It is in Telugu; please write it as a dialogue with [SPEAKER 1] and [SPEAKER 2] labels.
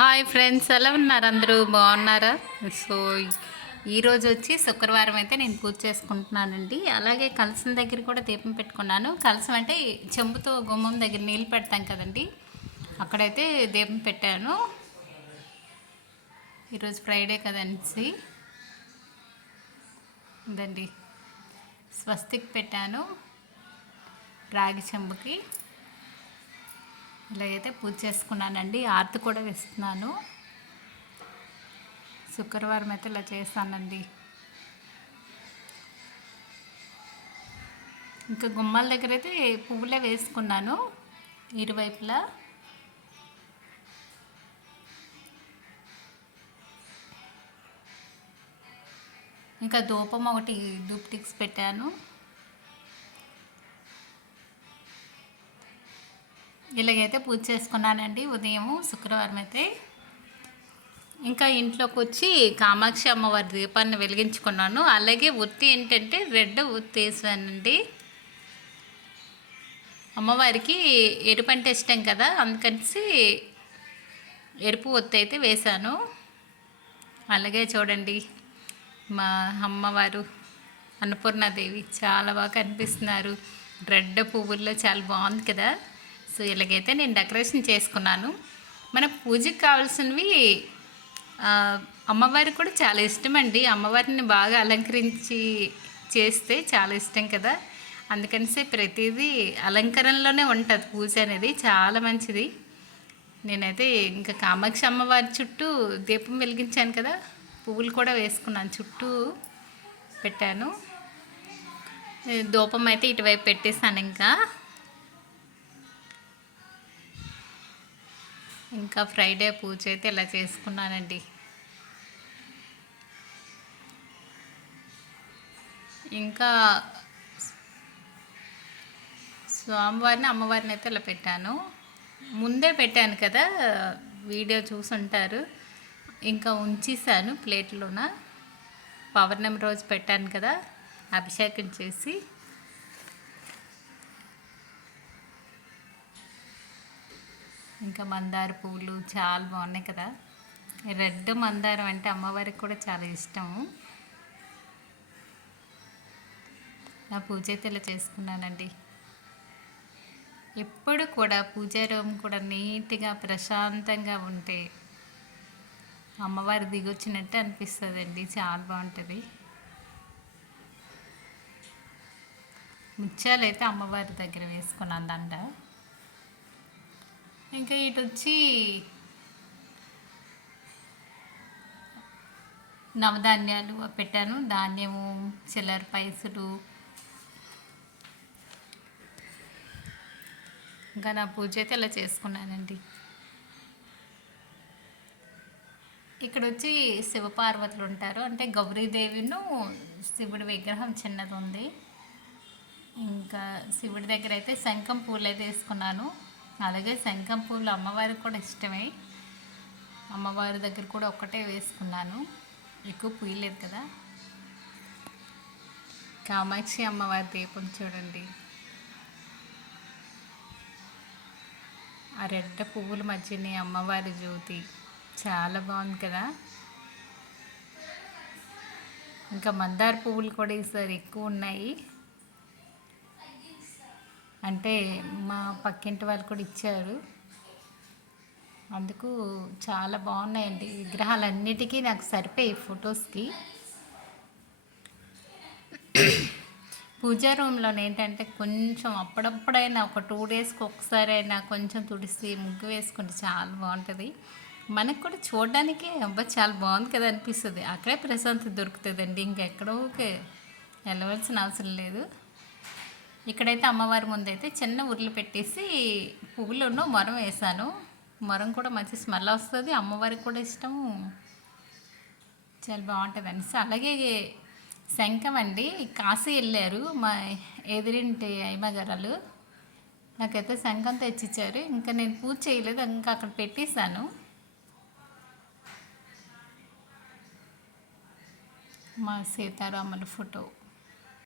[SPEAKER 1] హాయ్ ఫ్రెండ్స్ ఎలా ఉన్నారు అందరూ? బాగున్నారా? సో ఈరోజు వచ్చి శుక్రవారం అయితే నేను పూజ చేసుకుంటున్నానండి. అలాగే కలసం దగ్గర కూడా దీపం పెట్టుకున్నాను. కలసం అంటే చెంబుతో గుమ్మం దగ్గర నీళ్ళు పెడతాం కదండి. అక్కడైతే దీపం పెట్టాను. ఈరోజు ఫ్రైడే కదనిసి ఇదండి. స్వస్తికి పెట్టాను. రాగి చెంబుకి. ఇలాగైతే పూజ చేసుకున్నానండి ఆర్తి కూడా వేస్తున్నాను. శుక్రవారం అయితే ఇలా చేస్తానండి ఇంకా గుమ్మాల దగ్గర అయితే పువ్వులే వేసుకున్నాను ఇరువైపులా. ఇంకా ధూపం ఒకటి ధూప్ టిక్స్ పెట్టాను. ఇలాగైతే పూజ చేసుకున్నానండి. ఉదయం శుక్రవారం అయితే. ఇంకా ఇంట్లోకి వచ్చి కామాక్షి అమ్మవారి దీపాన్ని వెలిగించుకున్నాను. అలాగే ఉత్తి ఏంటంటే రెడ్ ఉత్తి వేసానండి. అమ్మవారికి ఎరుపు అంటే ఇష్టం కదా అందుకని ఎరుపు ఒత్తి అయితే వేశాను అలాగే చూడండి మా అమ్మవారు అన్నపూర్ణాదేవి చాలా బాగా కనిపిస్తున్నారు. రెడ్ పువ్వుల్లో చాలా బాగుంది కదా. సో ఇలాగైతే నేను డెకరేషన్ చేసుకున్నాను. మన పూజకి కావాల్సినవి అమ్మవారికి కూడా చాలా ఇష్టం అండి అమ్మవారిని బాగా అలంకరించి చేస్తే చాలా ఇష్టం కదా. అందుకనిసే ప్రతిదీ అలంకరణలోనే ఉంటుంది పూజ అనేది. చాలా మంచిది. నేనైతే ఇంకా కామాక్షి అమ్మవారి చుట్టూ దీపం వెలిగించాను కదా. పువ్వులు కూడా వేసుకున్నాను. చుట్టూ పెట్టాను. దూపం అయితే ఇటువైపు పెట్టేశాను ఇంకా. ఇంకా ఫ్రైడే పూజ అయితే ఇలా చేసుకున్నానండి. ఇంకా స్వామివారిని అమ్మవారిని అయితే ఇలా పెట్టాను. ముందే పెట్టాను కదా వీడియో చూసుంటారు. ఇంకా ఉంచేసాను ప్లేట్లోన. పౌర్ణమి రోజు పెట్టాను కదా అభిషేకం చేసి. ఇంకా మందార పువ్వులు చాలా బాగున్నాయి కదా. రెడ్ మందారం అంటే అమ్మవారికి కూడా చాలా ఇష్టము నా పూజ అయితే ఇలా చేసుకున్నానండి. ఎప్పుడు కూడా పూజా రూమ్ కూడా నీట్గా ప్రశాంతంగా ఉంటే అమ్మవారి దిగొచ్చినట్టు అనిపిస్తుందండి. చాలా బాగుంటుంది. ముత్యాలు అయితే అమ్మవారి దగ్గర వేసుకున్నాను దండ ఇంకా ఇటు వచ్చి నవధాన్యాలు పెట్టాను. ధాన్యము చిల్లర పైసలు. ఇంకా నా పూజ అయితే ఇలా చేసుకున్నానండి. ఇక్కడ వచ్చి శివపార్వతులు ఉంటారు. అంటే గౌరీదేవిను శివుడి విగ్రహం చిన్నది ఉంది. ఇంకా శివుడి దగ్గర అయితే శంఖం పూలు అయితే వేసుకున్నాను. అలాగే శంఖం పూలు అమ్మవారికి కూడా ఇష్టమే. అమ్మవారి దగ్గర కూడా ఒక్కటే వేసుకున్నాను. ఎక్కువ పూయలేదు కదా. కామాక్షి అమ్మవారి దీపం చూడండి. ఆ రెడ్డ పువ్వుల మధ్యనే అమ్మవారి జ్యోతి. చాలా బాగుంది కదా. ఇంకా మందార పువ్వులు కూడా ఈసారి ఎక్కువ ఉన్నాయి. అంటే మా పక్కింటి వాళ్ళు కూడా ఇచ్చారు. అందుకు చాలా బాగున్నాయండి విగ్రహాలన్నిటికీ నాకు సరిపోయి ఫొటోస్కి. పూజా రూమ్లో ఏంటంటే కొంచెం అప్పుడప్పుడైనా ఒక టూ డేస్కి ఒకసారి అయినా కొంచెం తుడిసి ముగ్గు వేసుకుంటే చాలా బాగుంటుంది. మనకు కూడా చూడడానికి అబ్బా చాలా బాగుంది కదా అనిపిస్తుంది. అక్కడే ప్రశాంతత దొరుకుతుందండి. ఇంకెక్కడో వెళ్ళవలసిన అవసరం లేదు. ఇక్కడైతే అమ్మవారి ముందైతే చిన్న ఉర్లు పెట్టేసి పువ్వులను మొరం వేసాను మొరం కూడా మంచి స్మెల్ వస్తుంది. అమ్మవారికి కూడా ఇష్టము చాలా బాగుంటుంది అనేసి అలాగే శంఖం అండి. కాశీ వెళ్ళారు మా ఎదురింటి అయ్యమగారాలు నాకైతే శంఖం తెచ్చిచ్చారు. ఇంకా నేను పూజ చేయలేదు. ఇంకా అక్కడ పెట్టేశాను. మా సీతారాముల ఫోటో.